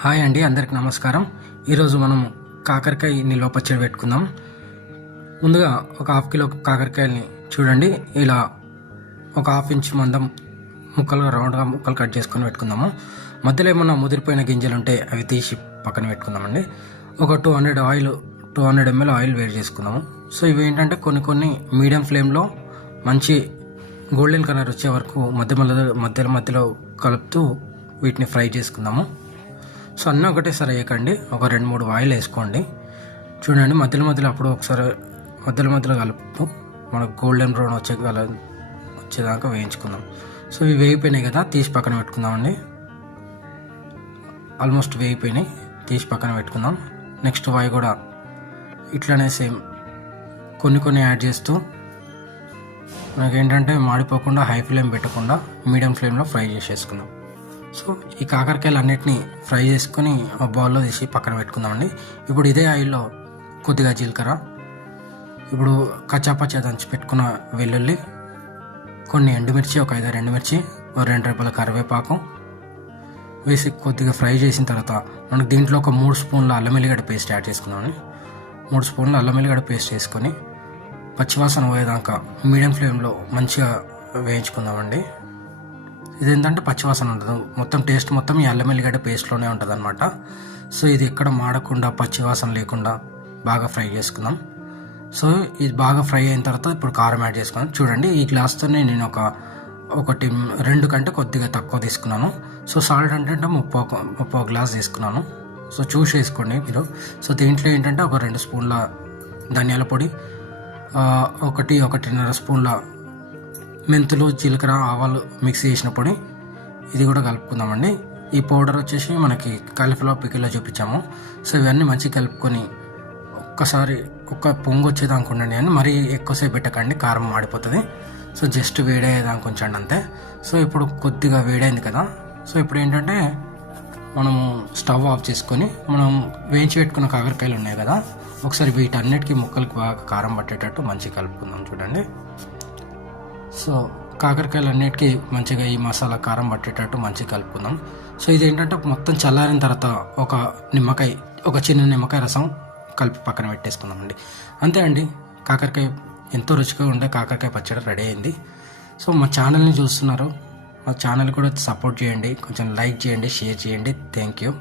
Hi అండి, అందరికి నమస్కారం. ఈరోజు మనం కాకరకాయ నిల్వ పచ్చడి పెట్టుకుందాం. ముందుగా ఒక హాఫ్ కిలో కాకరకాయల్ని చూడండి, ఇలా ఒక హాఫ్ ఇంచ్ మందం ముక్కలుగా రౌండ్గా ముక్కలు కట్ చేసుకొని పెట్టుకుందాము. మధ్యలో ఏమన్నా ముదిరిపోయిన గింజలు ఉంటే అవి తీసి పక్కన పెట్టుకుందామండి. ఒక 200 ml ఆయిల్ వేడి చేసుకుందాము. సో ఇవి ఏంటంటే కొన్ని మీడియం ఫ్లేమ్లో మంచి గోల్డెన్ కలర్ వచ్చే వరకు మధ్యలో కలుపుతూ వీటిని ఫ్రై చేసుకుందాము. సో అన్నీ ఒకటేసారి వేయకండి, ఒక 2-3 ఆయిల్ వేసుకోండి. చూడండి, మధ్యలో అప్పుడు ఒకసారి మధ్యలో కలుపుతూ మనకు గోల్డెన్ బ్రౌన్ వచ్చేదాకా వేయించుకుందాం. సో ఇవి వేగిపోయినాయి కదా, తీసి పక్కన పెట్టుకుందామండి. ఆల్మోస్ట్ వేగిపోయినాయి, తీసి పక్కన పెట్టుకుందాం. నెక్స్ట్ వాయి కూడా ఇట్లానే సేమ్ కొన్ని యాడ్ చేస్తూ మనకేంటంటే మాడిపోకుండా హై ఫ్లేమ్ పెట్టకుండా మీడియం ఫ్లేమ్లో ఫ్రై చేసేసుకుందాం. సో ఈ కాకరకాయలు అన్నిటినీ ఫ్రై చేసుకొని ఆ బౌల్లో తీసి పక్కన పెట్టుకుందామండి. ఇప్పుడు ఇదే ఆయిల్లో కొద్దిగా జీలకర్ర, ఇప్పుడు కచ్చాపచ్చా దంచి పెట్టుకున్న వెల్లుల్లి, కొన్ని ఎండుమిర్చి, ఒక 5-6 ఎండుమిర్చి, ఒక 2 రెబ్బల కరివేపాకు వేసి కొద్దిగా ఫ్రై చేసిన తర్వాత మనకు దీంట్లో ఒక 3 స్పూన్ల అల్లం వెల్లిగడ్డ పేస్ట్ యాడ్ చేసుకుందామండి. 3 స్పూన్ల అల్లం వెల్లిగడ్డ పేస్ట్ వేసుకొని పచ్చివాసన పోయేదాకా మీడియం ఫ్లేమ్లో మంచిగా వేయించుకుందామండి. ఇదేంటంటే పచ్చివాసన ఉండదు, మొత్తం టేస్ట్ మొత్తం ఈ అల్లం వెల్లిగడ్డ పేస్ట్లోనే ఉంటుంది అనమాట. సో ఇది ఎక్కడ మాడకుండా పచ్చివాసన లేకుండా బాగా ఫ్రై చేసుకుందాం. సో ఇది బాగా ఫ్రై అయిన తర్వాత ఇప్పుడు కారం యాడ్ చేసుకుందాం. చూడండి, ఈ గ్లాస్తోనే నేను ఒకటి 2 కంటే కొద్దిగా తక్కువ తీసుకున్నాను. సో సాల్ట్ అంటే 30 గ్లాస్ తీసుకున్నాను. సో చూసి వేసుకోండి మీరు. సో దీంట్లో ఏంటంటే ఒక 2 స్పూన్ల ధనియాల పొడి, 1-1.5 స్పూన్ల మెంతులు, జీలకర్ర, ఆవాలు మిక్స్ చేసిన పొడి, ఇది కూడా కలుపుకుందామండి. ఈ పౌడర్ వచ్చేసి మనకి కాలీఫ్లవర్ పికిల్లో చూపించాము. సో ఇవన్నీ మంచిగా కలుపుకొని ఒక్కసారి ఒక పొంగు వచ్చేదానికి ఉండండి, అని మరీ ఎక్కువసేపు పెట్టకండి, కారం మాడిపోతుంది. సో జస్ట్ వేడయ్యేదానికి ఉంచండి అంతే. సో ఇప్పుడు కొద్దిగా వేడైంది కదా, సో ఇప్పుడు ఏంటంటే మనము స్టవ్ ఆఫ్ చేసుకొని మనం వేయించి పెట్టుకున్న కాకరకాయలు ఉన్నాయి కదా, ఒకసారి వీటన్నిటికీ ముక్కలకి బాగా కారం పట్టేటట్టు మంచిగా కలుపుకుందాం. చూడండి, సో కాకరకాయలు అన్నిటికీ మంచిగా ఈ మసాలా కారం పట్టేటట్టు మంచిగా కలుపుకుందాం. సో ఇదేంటంటే మొత్తం చల్లారిన తర్వాత ఒక చిన్న నిమ్మకాయ రసం కలిపి పక్కన పెట్టేసుకుందామండి. అంతే అండి, కాకరకాయ ఎంతో రుచిగా ఉండే కాకరకాయ పచ్చడి రెడీ అయింది. సో మా ఛానల్ని చూస్తున్నారు, మా ఛానల్ కూడా సపోర్ట్ చేయండి, కొంచెం లైక్ చేయండి, షేర్ చేయండి. Thank you.